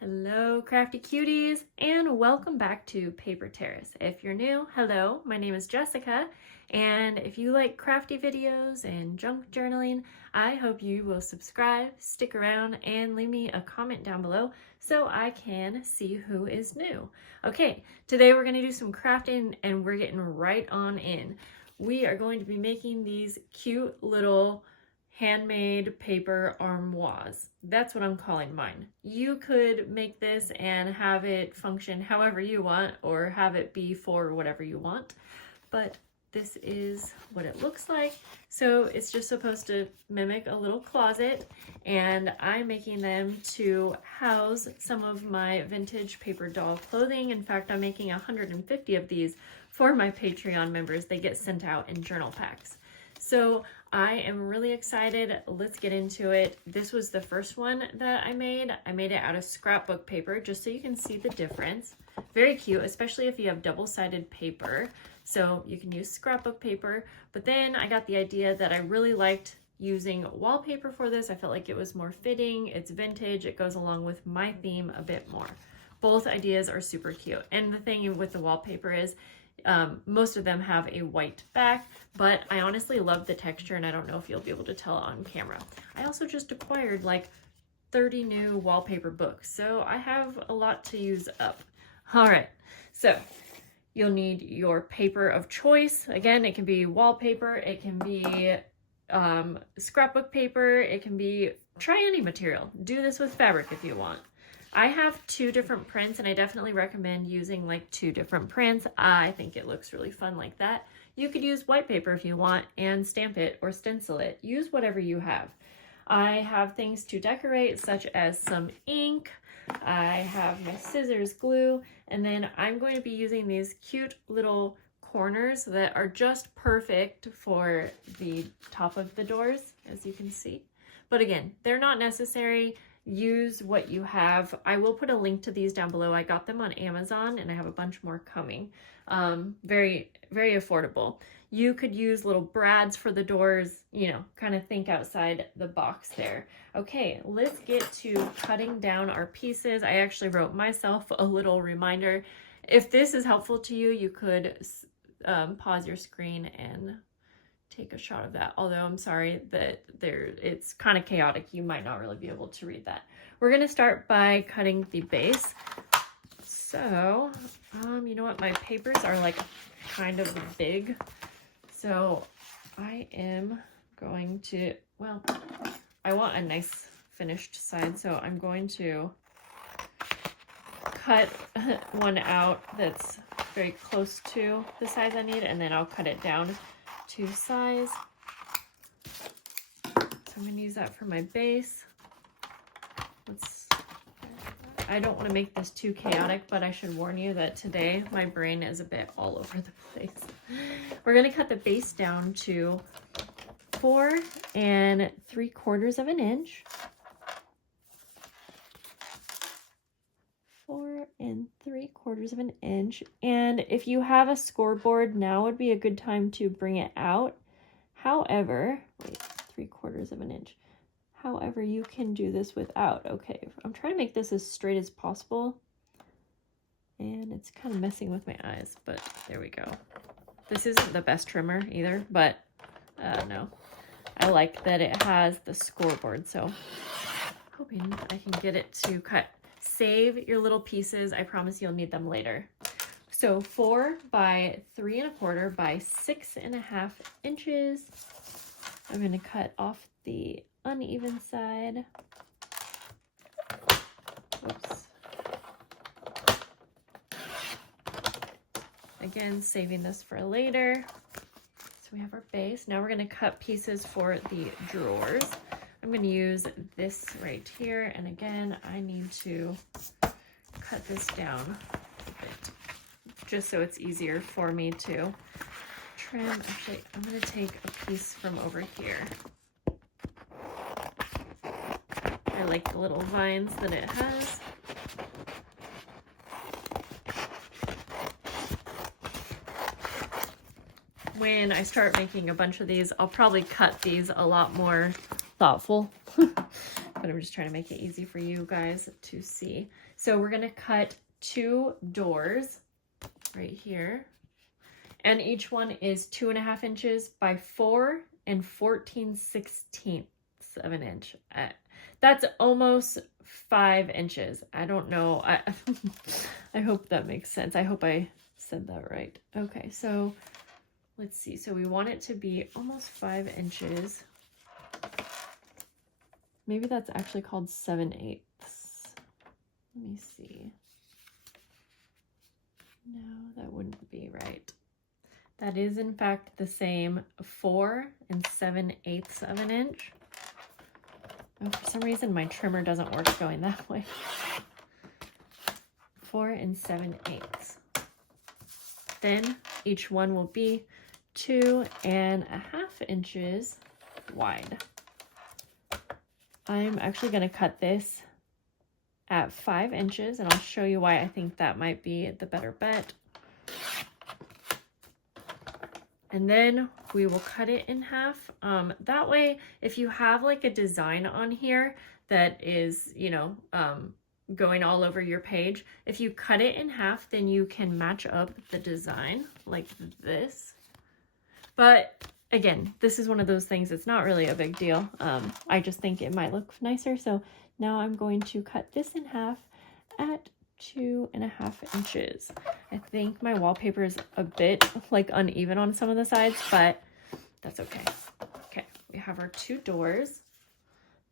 Hello, crafty cuties, and welcome back to Paper Terrace. If you're new, hello, my name is Jessica, and if you like crafty videos and junk journaling, I hope you will subscribe, stick around, and leave me a comment down below so I can see who is new. Okay, today we're going to do some crafting, and we're getting right on in. We are going to be making these cute little handmade paper armoires. That's what I'm calling mine. You could make this and have it function however you want, or have it be for whatever you want, but this is what it looks like. So it's just supposed to mimic a little closet, and I'm making them to house some of my vintage paper doll clothing. In fact, I'm making 150 of these for my Patreon members. They get sent out in journal packs. So I am really excited. Let's get into it. This was the first one that I made. I made it out of scrapbook paper just so you can see the difference. Very cute, especially if you have double-sided paper. So you can use scrapbook paper. But then I got the idea that I really liked using wallpaper for this. I felt like it was more fitting. It's vintage. It goes along with my theme a bit more. Both ideas are super cute. And the thing with the wallpaper is most of them have a white back, but I honestly love the texture, and I don't know if you'll be able to tell on camera. I also just acquired like 30 new wallpaper books, so I have a lot to use up. All right, so you'll need your paper of choice. Again, it can be wallpaper, it can be scrapbook paper, it can be, try any material. Do this with fabric if you want. I have two different prints, and I definitely recommend using like two different prints. I think it looks really fun like that. You could use white paper if you want and stamp it or stencil it. Use whatever you have. I have things to decorate, such as some ink. I have my scissors, glue, and then I'm going to be using these cute little corners that are just perfect for the top of the doors, as you can see. But again, they're not necessary. Use what you have. I will put a link to these down below. I got them on Amazon, and I have a bunch more coming. Very, very affordable. You could use little brads for the doors, you know, kind of think outside the box there. Okay, let's get to cutting down our pieces. I actually wrote myself a little reminder. If this is helpful to you, you could pause your screen and take a shot of that, although I'm sorry that it's kind of chaotic. You might not really be able to read that. We're going to start by cutting the base. So, you know what? My papers are like kind of big. So I am going to, well, I want a nice finished side. So I'm going to cut one out that's very close to the size I need, and then I'll cut it down to size. So I'm going to use that for my base. I don't want to make this too chaotic, but I should warn you that today my brain is a bit all over the place. We're going to cut the base down to 4 3/4 of an inch. 4 3/4 of an inch. And if you have a scoreboard, now would be a good time to bring it out. However, wait, 3/4 of an inch. However, you can do this without. Okay, I'm trying to make this as straight as possible, and it's kind of messing with my eyes, but there we go. This isn't the best trimmer either, but no, I like that it has the scoreboard, so hoping I can get it to cut. Save your little pieces. I promise you'll need them later. So 4 by 3 1/4 by 6 1/2 inches. I'm going to cut off the uneven side. Oops. Again, saving this for later. So we have our base. Now we're going to cut pieces for the drawers. I'm going to use this right here, and again, I need to cut this down a bit, just so it's easier for me to trim. Actually, I'm going to take a piece from over here. I like the little vines that it has. When I start making a bunch of these, I'll probably cut these a lot more thoughtful but I'm just trying to make it easy for you guys to see. So we're gonna cut 2 doors right here, and each one is 2.5 inches by 4 and 14/16 of an inch. That's almost 5 inches. I don't know. I hope that makes sense. I hope I said that right. Okay, so let's see. So we want it to be almost 5 inches. Maybe that's actually called 7/8. Let me see. No, that wouldn't be right. That is in fact the same, 4 and 7/8 of an inch. Oh, for some reason my trimmer doesn't work going that way. 4 and 7/8. Then each one will be 2.5 inches wide. I'm actually going to cut this at 5 inches, and I'll show you why I think that might be the better bet. And then we will cut it in half. That way, if you have like a design on here that is, you know, going all over your page, if you cut it in half, then you can match up the design like this. But again, this is one of those things, it's not really a big deal. I just think it might look nicer. So now I'm going to cut this in half at 2.5 inches. I think my wallpaper is a bit like uneven on some of the sides, but that's okay. Okay, we have our 2 doors.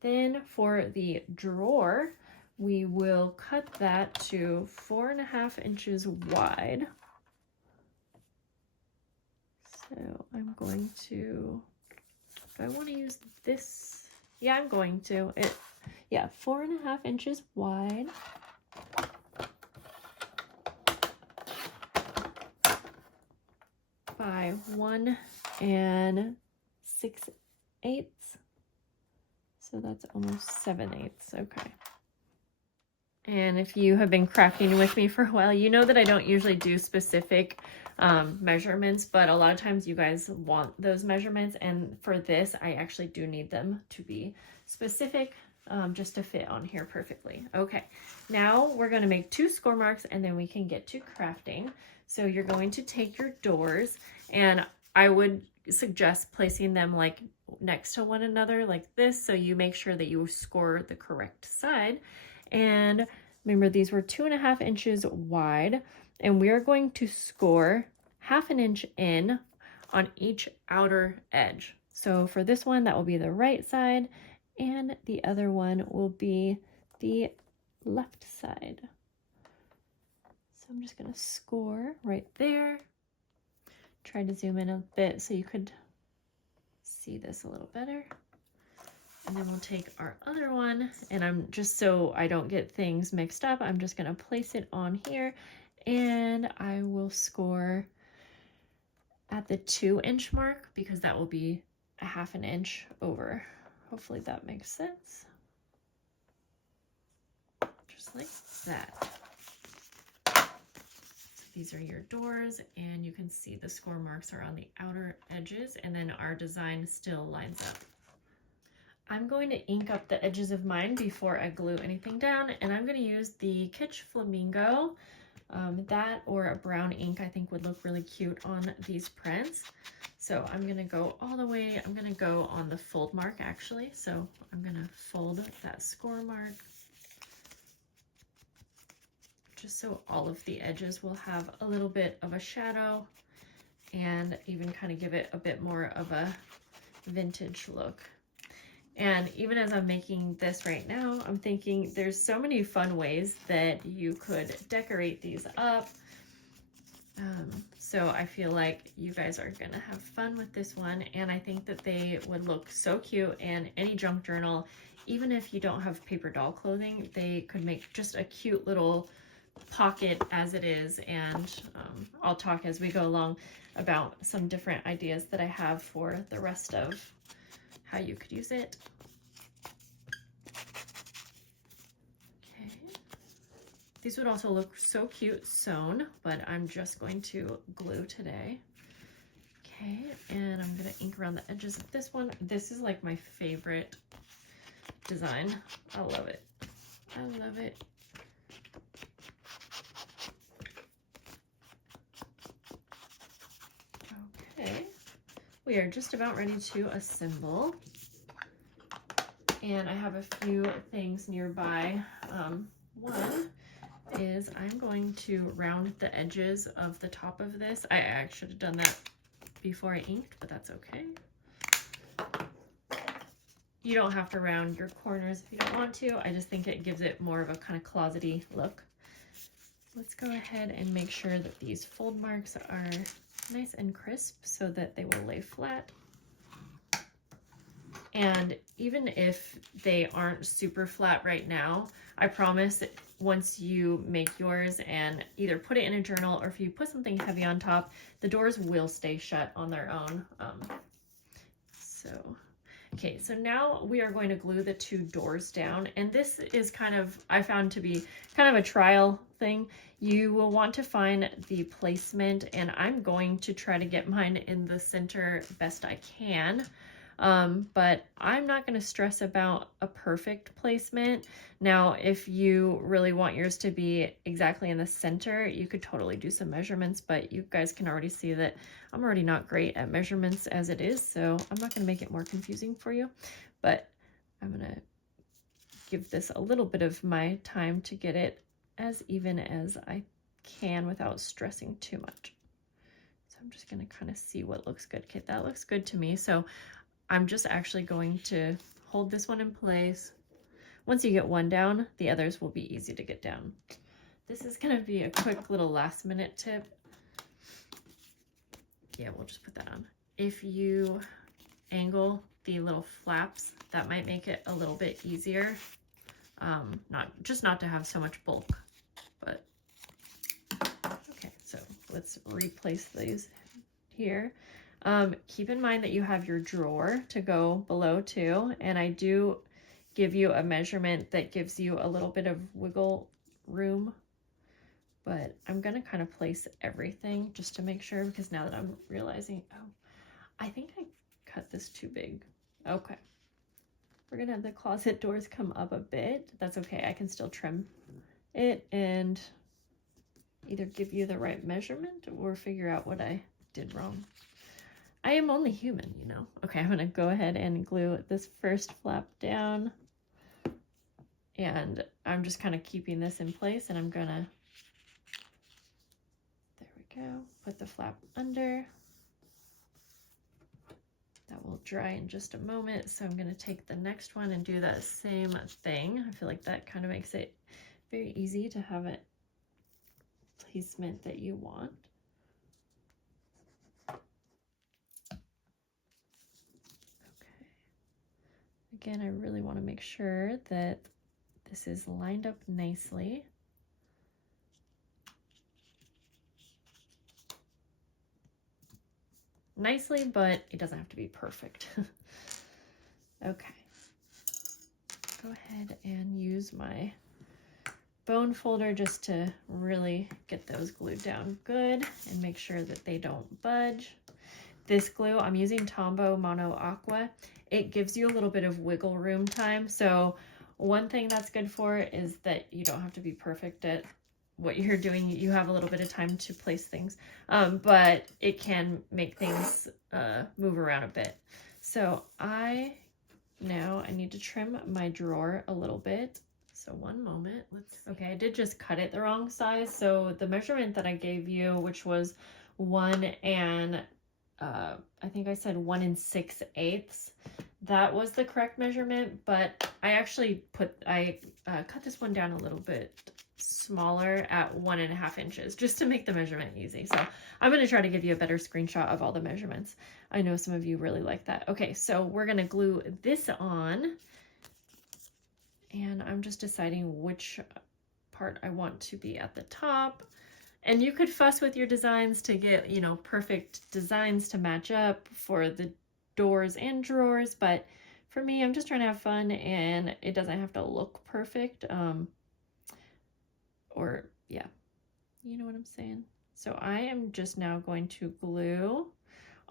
Then for the drawer, we will cut that to 4.5 inches wide. So I'm going to, do I want to use this? Yeah, I'm going to. Yeah, 4.5 inches wide. By 1 6/8. So that's almost 7/8. Okay. And if you have been crafting with me for a while, you know that I don't usually do specific measurements, but a lot of times you guys want those measurements, and for this I actually do need them to be specific, just to fit on here perfectly. Okay, now we're going to make 2 score marks and then we can get to crafting. So you're going to take your doors, and I would suggest placing them like next to one another like this, so you make sure that you score the correct side. And remember, these were 2.5 inches wide, and we are going to score 1/2 inch in on each outer edge. So for this one, that will be the right side, and the other one will be the left side. So I'm just going to score right there. Try to zoom in a bit so you could see this a little better. And then we'll take our other one, and I'm just, so I don't get things mixed up, I'm just going to place it on here, and I will score at the 2 inch mark because that will be 1/2 inch over. Hopefully that makes sense. Just like that. These are your doors, and you can see the score marks are on the outer edges, and then our design still lines up. I'm going to ink up the edges of mine before I glue anything down, and I'm going to use the Kitsch Flamingo. That or a brown ink I think would look really cute on these prints. So I'm going to go all the way, I'm going to go on the fold mark actually. So I'm going to fold that score mark, just so all of the edges will have a little bit of a shadow and even kind of give it a bit more of a vintage look. And even as I'm making this right now, I'm thinking there's so many fun ways that you could decorate these up. So I feel like you guys are gonna have fun with this one, and I think that they would look so cute in any junk journal. Even if you don't have paper doll clothing, they could make just a cute little pocket as it is. And I'll talk as we go along about some different ideas that I have for the rest of how you could use it. Okay. These would also look so cute sewn, but I'm just going to glue today. Okay, and I'm gonna ink around the edges of this one. This is like my favorite design. I love it. I love it. Okay, we are just about ready to assemble. And I have a few things nearby. One is I'm going to round the edges of the top of this. I actually should have done that before I inked, but that's okay. You don't have to round your corners if you don't want to. I just think it gives it more of a kind of closety look. Let's go ahead and make sure that these fold marks are nice and crisp so that they will lay flat. And even if they aren't super flat right now, I promise once you make yours and either put it in a journal or if you put something heavy on top, the doors will stay shut on their own. Okay, so now we are going to glue the two doors down. And this is kind of, I found to be kind of a trial thing. You will want to find the placement, and I'm going to try to get mine in the center best I can. But I'm not going to stress about a perfect placement. Now, if you really want yours to be exactly in the center, you could totally do some measurements, but you guys can already see that I'm already not great at measurements as it is, so I'm not going to make it more confusing for you, but I'm going to give this a little bit of my time to get it as even as I can without stressing too much. So I'm just going to kind of see what looks good. Okay, that looks good to me. So I'm just actually going to hold this one in place. Once you get one down, the others will be easy to get down. This is going to be a quick little last minute tip. Yeah, we'll just put that on. If you angle the little flaps, that might make it a little bit easier. Not to have so much bulk, but okay, so let's replace these here. Keep in mind that you have your drawer to go below too, and I do give you a measurement that gives you a little bit of wiggle room, but I'm gonna kind of place everything just to make sure, because now that I'm realizing, oh, I think I cut this too big. Okay, we're gonna have the closet doors come up a bit. That's okay, I can still trim it and either give you the right measurement or figure out what I did wrong. I am only human, you know. Okay, I'm gonna go ahead and glue this first flap down, and I'm just kind of keeping this in place, and I'm gonna, there we go, put the flap under. That will dry in just a moment, so I'm gonna take the next one and do that same thing. I feel like that kind of makes it very easy to have a placement that you want. Again, I really want to make sure that this is lined up nicely. Nicely, but it doesn't have to be perfect. Okay. Go ahead and use my bone folder just to really get those glued down good and make sure that they don't budge. This glue, I'm using Tombow Mono Aqua. It gives you a little bit of wiggle room time. So one thing that's good for is that you don't have to be perfect at what you're doing. You have a little bit of time to place things, but it can make things move around a bit. So I need to trim my drawer a little bit. So one moment, okay, I did just cut it the wrong size. So the measurement that I gave you, which was 1 and I think I said 1 6/8. That was the correct measurement, but I actually cut this one down a little bit smaller at 1.5 inches just to make the measurement easy. So I'm going to try to give you a better screenshot of all the measurements. I know some of you really like that. Okay, so we're going to glue this on, and I'm just deciding which part I want to be at the top. And you could fuss with your designs to get, you know, perfect designs to match up for the doors and drawers. But for me, I'm just trying to have fun, and it doesn't have to look perfect. Or yeah, you know what I'm saying? So I am just now going to glue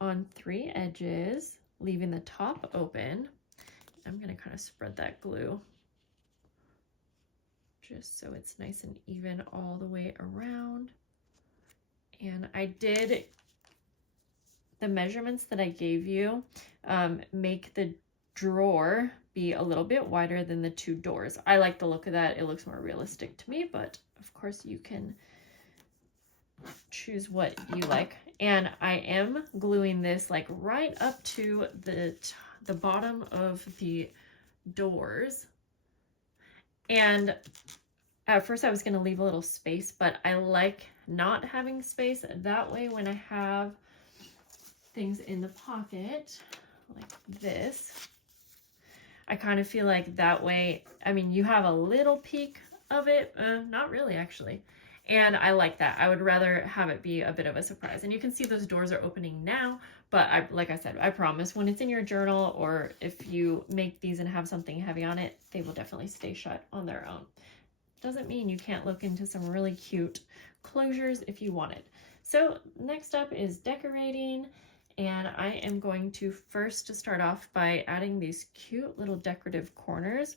on 3 edges, leaving the top open. I'm gonna kind of spread that glue just so it's nice and even all the way around. And I did the measurements that I gave you, make the drawer be a little bit wider than the 2 doors. I like the look of that. It looks more realistic to me, but of course you can choose what you like. And I am gluing this like right up to the bottom of the doors. And at first I was going to leave a little space, but I like not having space. That way when I have things in the pocket like this, I kind of feel like that way, I mean, you have a little peek of it, not really actually. And I like that. I would rather have it be a bit of a surprise. And you can see those doors are opening now, but like I said, I promise when it's in your journal or if you make these and have something heavy on it, they will definitely stay shut on their own. Doesn't mean you can't look into some really cute closures if you want it. So next up is decorating. And I am going to first start off by adding these cute little decorative corners.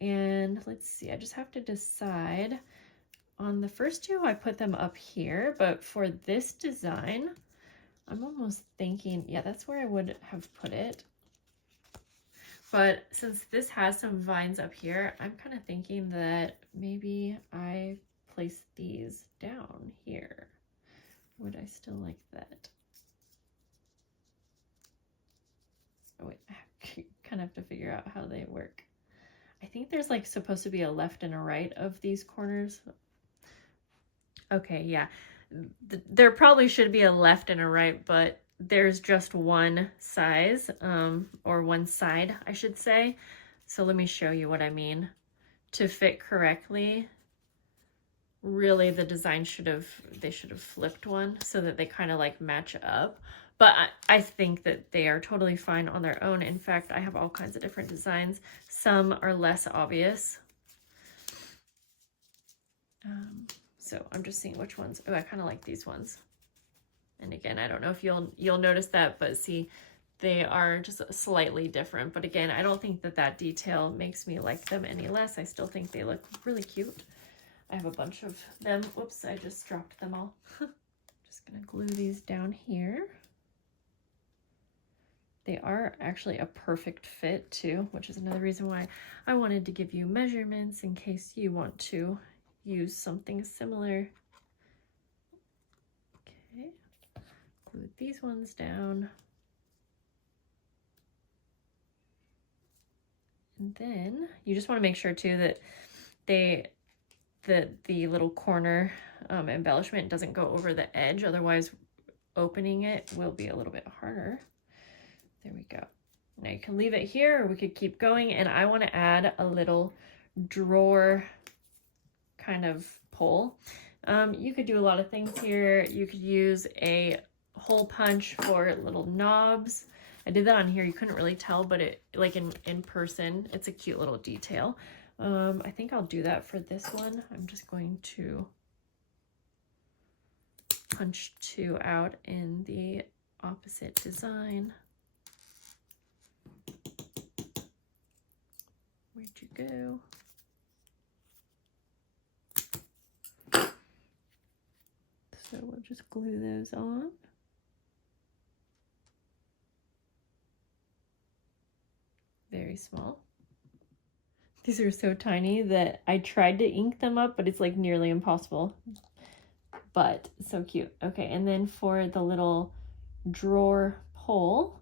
And let's see, I just have to decide. On the first 2, I put them up here, but for this design, I'm almost thinking, yeah, that's where I would have put it. But since this has some vines up here, I'm kind of thinking that maybe I place these down here. Would I still like that? Oh wait, I kind of have to figure out how they work. I think there's like supposed to be a left and a right of these corners. Okay, yeah. There probably should be a left and a right, but there's just one size, or one side, I should say. So let me show you what I mean. To fit correctly, really the design they should have flipped one so that they kind of like match up. But I think that they are totally fine on their own. In fact, I have all kinds of different designs. Some are less obvious. So I'm just seeing which ones. Oh, I kind of like these ones. And again, I don't know if you'll notice that, but see, they are just slightly different. But again, I don't think that detail makes me like them any less. I still think they look really cute. I have a bunch of them. Whoops, I just dropped them all. Just gonna glue these down here. They are actually a perfect fit too, which is another reason why I wanted to give you measurements in case you want to use something similar. Okay, glue these ones down. And then you just want to make sure too that the little corner embellishment doesn't go over the edge, otherwise opening it will be a little bit harder. There we go. Now you can leave it here or we could keep going, and I want to add a little drawer kind of pole. You could do a lot of things here. You could use a hole punch for little knobs. I did that on here. You couldn't really tell, but it like in person, it's a cute little detail. I think I'll do that for this one. I'm just going to punch 2 out in the opposite design. Where'd you go? So we'll just glue those on. Very small. These are so tiny that I tried to ink them up, but it's like nearly impossible. But so cute. Okay, and then for the little drawer pole,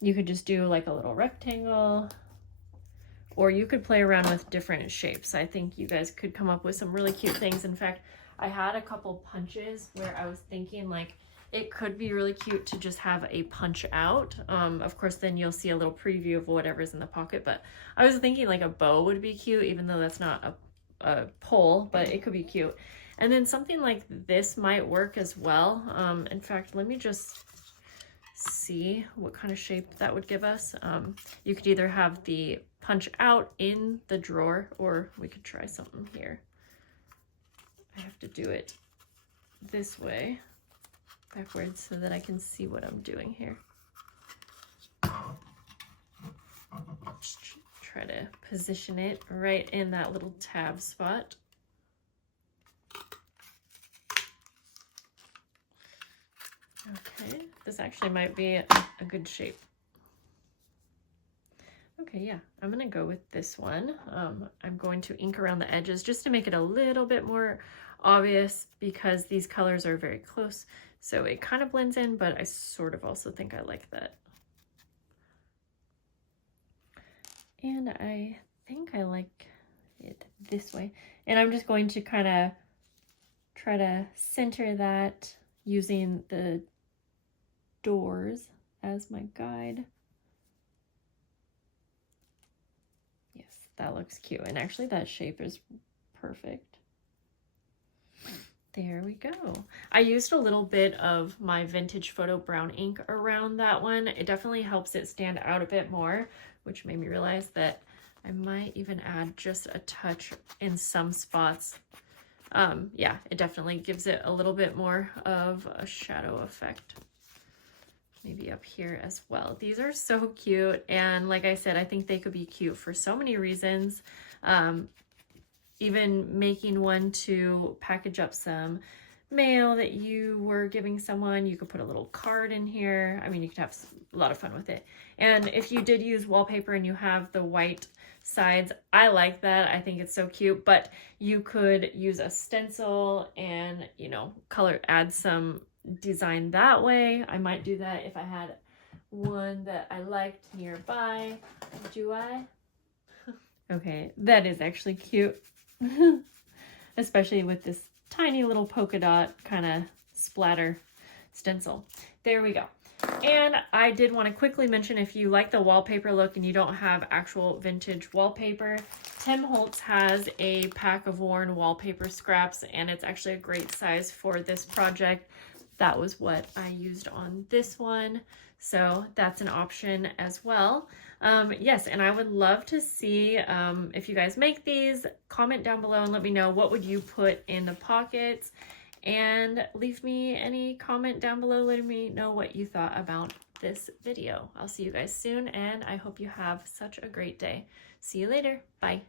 you could just do like a little rectangle, or you could play around with different shapes. I think you guys could come up with some really cute things. In fact, I had a couple punches where I was thinking like it could be really cute to just have a punch out. Of course, then you'll see a little preview of whatever's in the pocket, but I was thinking like a bow would be cute, even though that's not a pole, but it could be cute. And then something like this might work as well. In fact, let me just see what kind of shape that would give us. You could either have the punch out in the drawer, or we could try something here. I have to do it this way, backwards, so that I can see what I'm doing here. Try to position it right in that little tab spot. Okay, this actually might be a good shape. Okay, yeah, I'm gonna go with this one. I'm going to ink around the edges just to make it a little bit more obvious because these colors are very close. So it kind of blends in, but I sort of also think I like that. And I think I like it this way. And I'm just going to kind of try to center that using the doors as my guide. Yes, that looks cute. And actually that shape is perfect. There we go. I used a little bit of my vintage photo brown ink around that one. It definitely helps it stand out a bit more, which made me realize that I might even add just a touch in some spots. Yeah, it definitely gives it a little bit more of a shadow effect. Maybe up here as well. These are so cute. And like I said, I think they could be cute for so many reasons. Even making one to package up some mail that you were giving someone. You could put a little card in here. I mean, you could have a lot of fun with it. And if you did use wallpaper and you have the white sides, I like that. I think it's so cute, but you could use a stencil and, you know, add some design that way. I might do that if I had one that I liked nearby. Do I? Okay, that is actually cute. Especially with this tiny little polka dot kind of splatter stencil. There we go. And I did want to quickly mention, if you like the wallpaper look and you don't have actual vintage wallpaper, Tim Holtz has a pack of worn wallpaper scraps, and it's actually a great size for this project. That was what I used on this one. So that's an option as well. Yes, and I would love to see if you guys make these. Comment down below and let me know what would you put in the pockets, and leave me any comment down below letting me know what you thought about this video. I'll see you guys soon, and I hope you have such a great day. See you later. Bye.